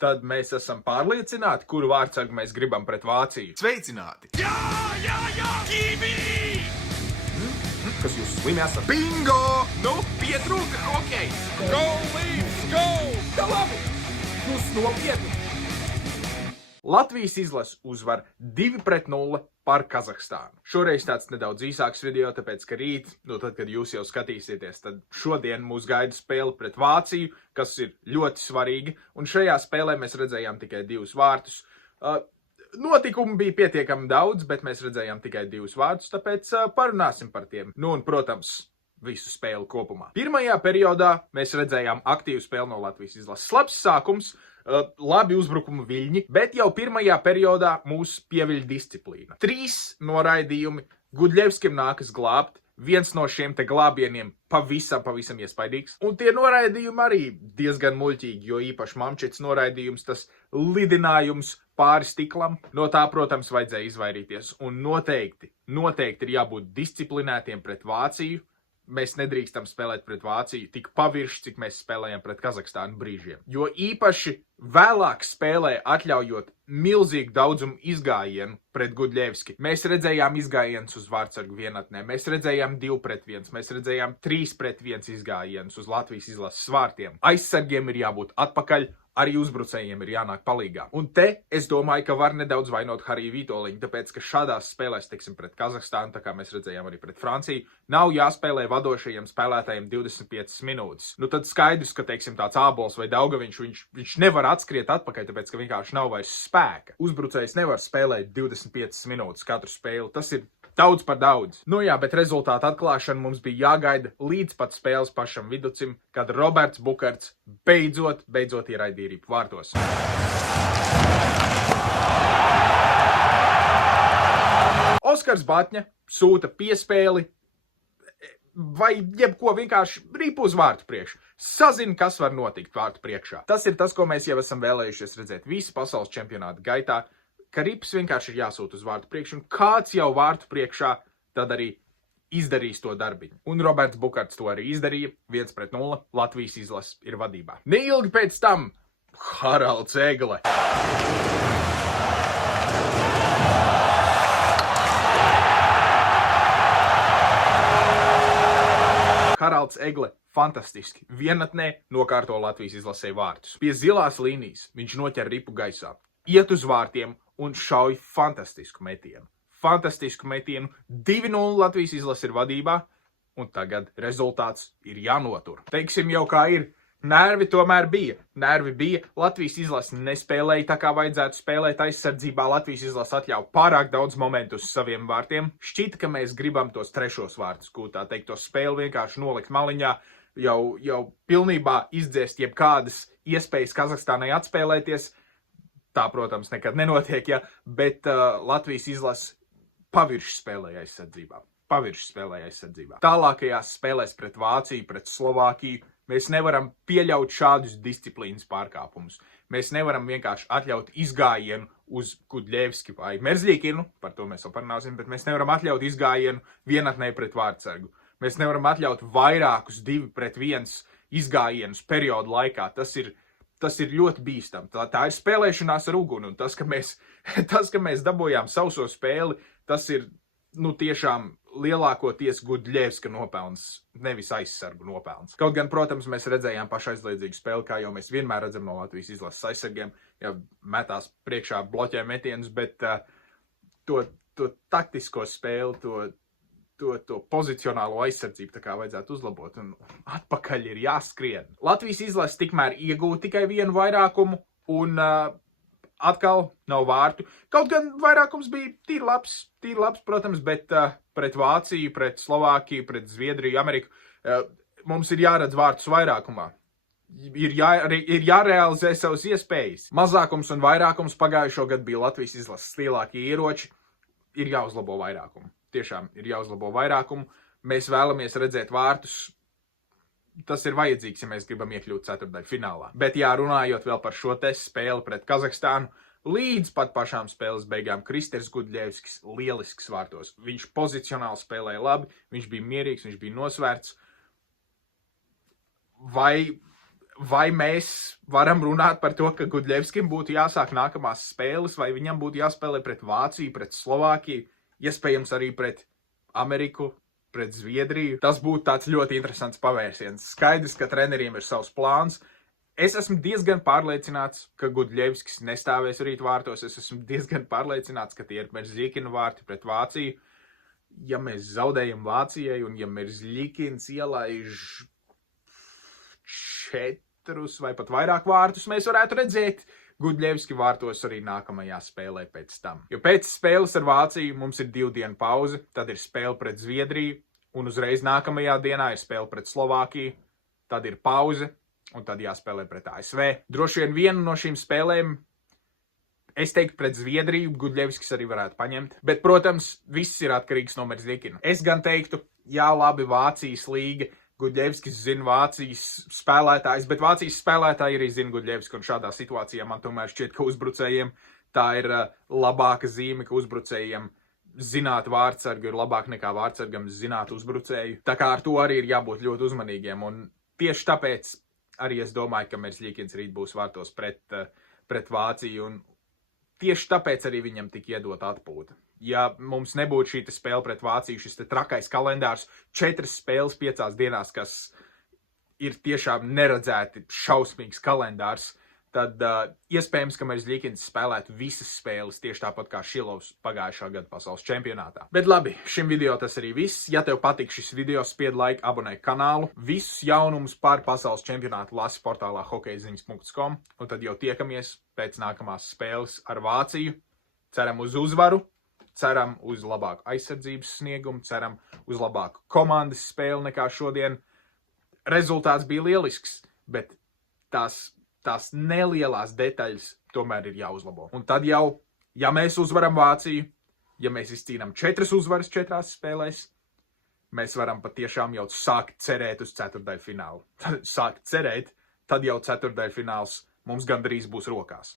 Tad mēs esam pārliecināti, kuru vārdsargu mēs gribam pret Vāciju. Sveicināti! Jā, Kībī! Kas jūs slimi esat? Bingo! Nu, pietrūka hokejs! Go, Leafs, go! Tā labi! Jūs nopietni! Latvijas izlase uzvar 2-0 par Kazahstānu. Šoreiz tāds nedaudz īsāks video, tāpēc, ka rīt, tad, kad jūs jau skatīsieties, tad šodien mūs gaida spēle pret Vāciju, kas ir ļoti svarīga, un šajā spēlē mēs redzējām tikai 2 vārtus. Notikumu bija pietiekami daudz, bet mēs redzējām tikai 2 vārtus, tāpēc parunāsim par tiem. Un, protams, visu spēli kopumā. Pirmajā periodā mēs redzējām aktīvu spēli no Latvijas izlases. Labs sākums, labi uzbrukuma viļņi, bet jau pirmajā periodā mūs pieviļ disciplīna. 3 noraidījumi, Gudļevskim nākas glābt, viens no šiem te glābieniem pavisam iespaidīgs. Un tie noraidījumi arī diezgan muļķīgi, jo īpaši Mamčits noraidījums, tas lidinājums pāri stiklam. No tā, protams, vajadzēja izvairīties. Un noteikti ir jābūt disciplinētiem pret Vāciju. Mēs nedrīkstam spēlēt pret Vāciju tik pavirši, cik mēs spēlējam pret Kazahstānu brīžiem. Jo īpaši vēlāk spēlē atļaujot milzīgu daudzumu izgājienu pret Gudļevski. Mēs redzējām izgājienus uz vārdsargu vienatnē, mēs redzējām 2-1, mēs redzējām 3-1 izgājienus uz Latvijas izlases vārtiem. Aizsargiem ir jābūt atpakaļ, arī uzbrucējiem ir jānāk palīgā. Un te es domāju, ka var nedaudz vainot Hariju Vitoļiņu, tāpēc, ka šādās spēlēs, teiksim, pret Kazahstānu, tā kā mēs redzējām arī pret Franciju, nav jāspēlē vadošajiem spēlētājiem 25 minūtes. Tad skaidrs, ka, teiksim, tāds Ābols vai Daugaviņš, viņš nevar atskriet atpakaļ, tāpēc, ka vienkārši nav vairs spēka. Uzbrucējs nevar spēlēt 25 minūtes katru spēli. Tas ir daudz par daudz. Bet rezultātu atklāšana mums bija jāgaida līdz pat spēles pašam viducim, kad Roberts Bukarts beidzot ieraidīja ripu vārtos. Oskars Batņa sūta piespēli vai jebko vienkārši ripu uz vārtu priekšu. Sazina, kas var notikt vārtu priekšā. Tas ir tas, ko mēs jau esam vēlējušies redzēt visu pasaules čempionātu gaitā, ka rips vienkārši ir jāsūt uz vārtu priekšu, un kāds jau vārtu priekšā tad arī izdarīs to darbiņu. Un Roberts Bukarts to arī izdarīja, 1-0, Latvijas izlase ir vadībā. Neilgi pēc tam Haralds Egle. Haralds Egle fantastiski vienatnē nokārto Latvijas izlasē vārtus. Pie zilās līnijas viņš noķer ripu gaisā, iet uz vārtiem un šauj fantastisku metienu. 2-0 Latvijas izlase ir vadībā, un tagad rezultāts ir jānotur. Teiksim jau kā ir, nervi tomēr bija. Latvijas izlase nespēlēja tā, kā vajadzētu spēlēt aizsardzībā. Latvijas izlase atļauj pārāk daudz momentu uz saviem vārtiem. Šķita, ka mēs gribam tos trešos vārtus gūt, tā teikt, to spēli vienkārši nolikt maliņā, jau pilnībā izdzēst jebkādas iespējas Kazahstānai atspēlēties. Tā, protams, nekad nenotiek, bet Latvijas izlase pavirši spēlēja aizsardzībā. Tālākajās spēlēs pret Vāciju, pret Slovākiju mēs nevaram pieļaut šādus disciplīnas pārkāpumus. Mēs nevaram vienkārši atļaut izgājienu uz Gudļevski vai Merzļikinu, par to mēs vēl parunāsim, bet mēs nevaram atļaut izgājienu vienatnē pret vārdsargu. Mēs nevaram atļaut vairākus 2-1 izgājienus periodu laikā. Tas ir ļoti bīstami. Tā ir spēlēšanās ar uguni, un tas, ka mēs dabūjām sauso spēli, tas ir, tiešām lielākoties Gudļevska nopelns, nevis aizsargu nopelns. Kaut gan, protams, mēs redzējām pašaizliedzīgu spēli, kā jau mēs vienmēr redzam no Latvijas izlases aizsargiem, metās priekšā bloķē metienus, bet to taktisko spēli, to pozicionālo aizsardzību tā kā vajadzētu uzlabot, un atpakaļ ir jāskrien. Latvijas izlase tikmēr iegūta tikai vienu vairākumu, un atkal nav vārtu. Kaut gan vairākums bija tīri labs, protams, bet pret Vāciju, pret Slovākiju, pret Zviedriju, Ameriku mums ir jāredz vārtus vairākumā. Ir jārealizē savas iespējas. Mazākums un vairākums pagājušo gadu bija Latvijas izlases lielākie ieroči, ir jāuzlabo vairākumu. Tiešām ir jāuzlabo vairākumu. Mēs vēlamies redzēt vārtus. Tas ir vajadzīgs, ja mēs gribam iekļūt ceturtdaļu finālā. Bet runājot vēl par šo te spēli pret Kazahstānu, līdz pat pašām spēles beigām Kristers Gudļevskis lielisks vārtos. Viņš pozicionāli spēlēja labi, viņš bija mierīgs, viņš bija nosvērts. vai mēs varam runāt par to, ka Gudļevskim būtu jāsāk nākamās spēles, vai viņam būtu jāspēlē pret Vāciju, pret Slovākiju, iespējams arī pret Ameriku, pret Zviedriju. Tas būtu tāds ļoti interesants pavērsiens. Skaidrs, ka treneriem ir savs plāns. Es esmu diezgan pārliecināts, ka Gudļevskis nestāvēs rīt vārtos. Es esmu diezgan pārliecināts, ka tie ir Merzlikina vārti pret Vāciju. Ja mēs zaudējam Vācijai un ja Merzlikins ielaiž 4 vai pat vairāk vārtus, mēs varētu redzēt Gudļevski vārtos arī nākamajā spēlē pēc tam. Jo pēc spēles ar Vāciju mums ir 2 dienu pauze, tad ir spēle pret Zviedriju, un uzreiz nākamajā dienā ir spēle pret Slovākiju, tad ir pauze, un tad jāspēlē pret ASV. Droši vien vienu no šīm spēlēm, es teiktu, pret Zviedriju Gudļevskis arī varētu paņemt, bet, protams, viss ir atkarīgs no Merzlikina. Es gan teiktu, jā, labi, Vācijas līga, Gudļevskis zina Vācijas spēlētājs, bet Vācijas spēlētāji arī zina Gudļevski, un šādā situācijā man tomēr šķiet, ka uzbrucējiem tā ir labāka zīme, ka uzbrucējiem zināt vārdsargu ir labāk nekā vārdsargam zināt uzbrucēju. Tā kā ar to arī ir jābūt ļoti uzmanīgiem, un tieši tāpēc arī es domāju, ka Merzlikins rīt būs vārtos pret Vāciju, un tieši tāpēc arī viņam tik iedot atpūta. Ja mums nebūtu šī spēle pret Vāciju, šis trakais kalendārs, 4 spēles 5 dienās, kas ir tiešām neredzēti šausmīgs kalendārs, tad iespējams, ka Merzlikins spēlētu visas spēles tieši tāpat kā Šilovs pagājušā gada pasaules čempionātā. Bet labi, šim video tas arī viss. Ja tev patīk šis video, spied laiku, abonē kanālu. Visus jaunumus par pasaules čempionātu lasi portālā hokejziņas.com, un tad jau tiekamies pēc nākamās spēles ar Vāciju. Ceram uz uzvaru. Ceram uz labāku aizsardzības sniegumu, ceram uz labāku komandas spēli nekā šodien. Rezultāts bija lielisks, bet tās nelielās detaļas tomēr ir jāuzlabo. Un tad jau, ja mēs uzvaram Vāciju, ja mēs izcīnām 4 uzvaras 4 spēlēs, mēs varam patiešām jau sākt cerēt uz ceturtdaļfinālu. Sākt cerēt, tad jau ceturtdaļfināls mums gandrīz būs rokās.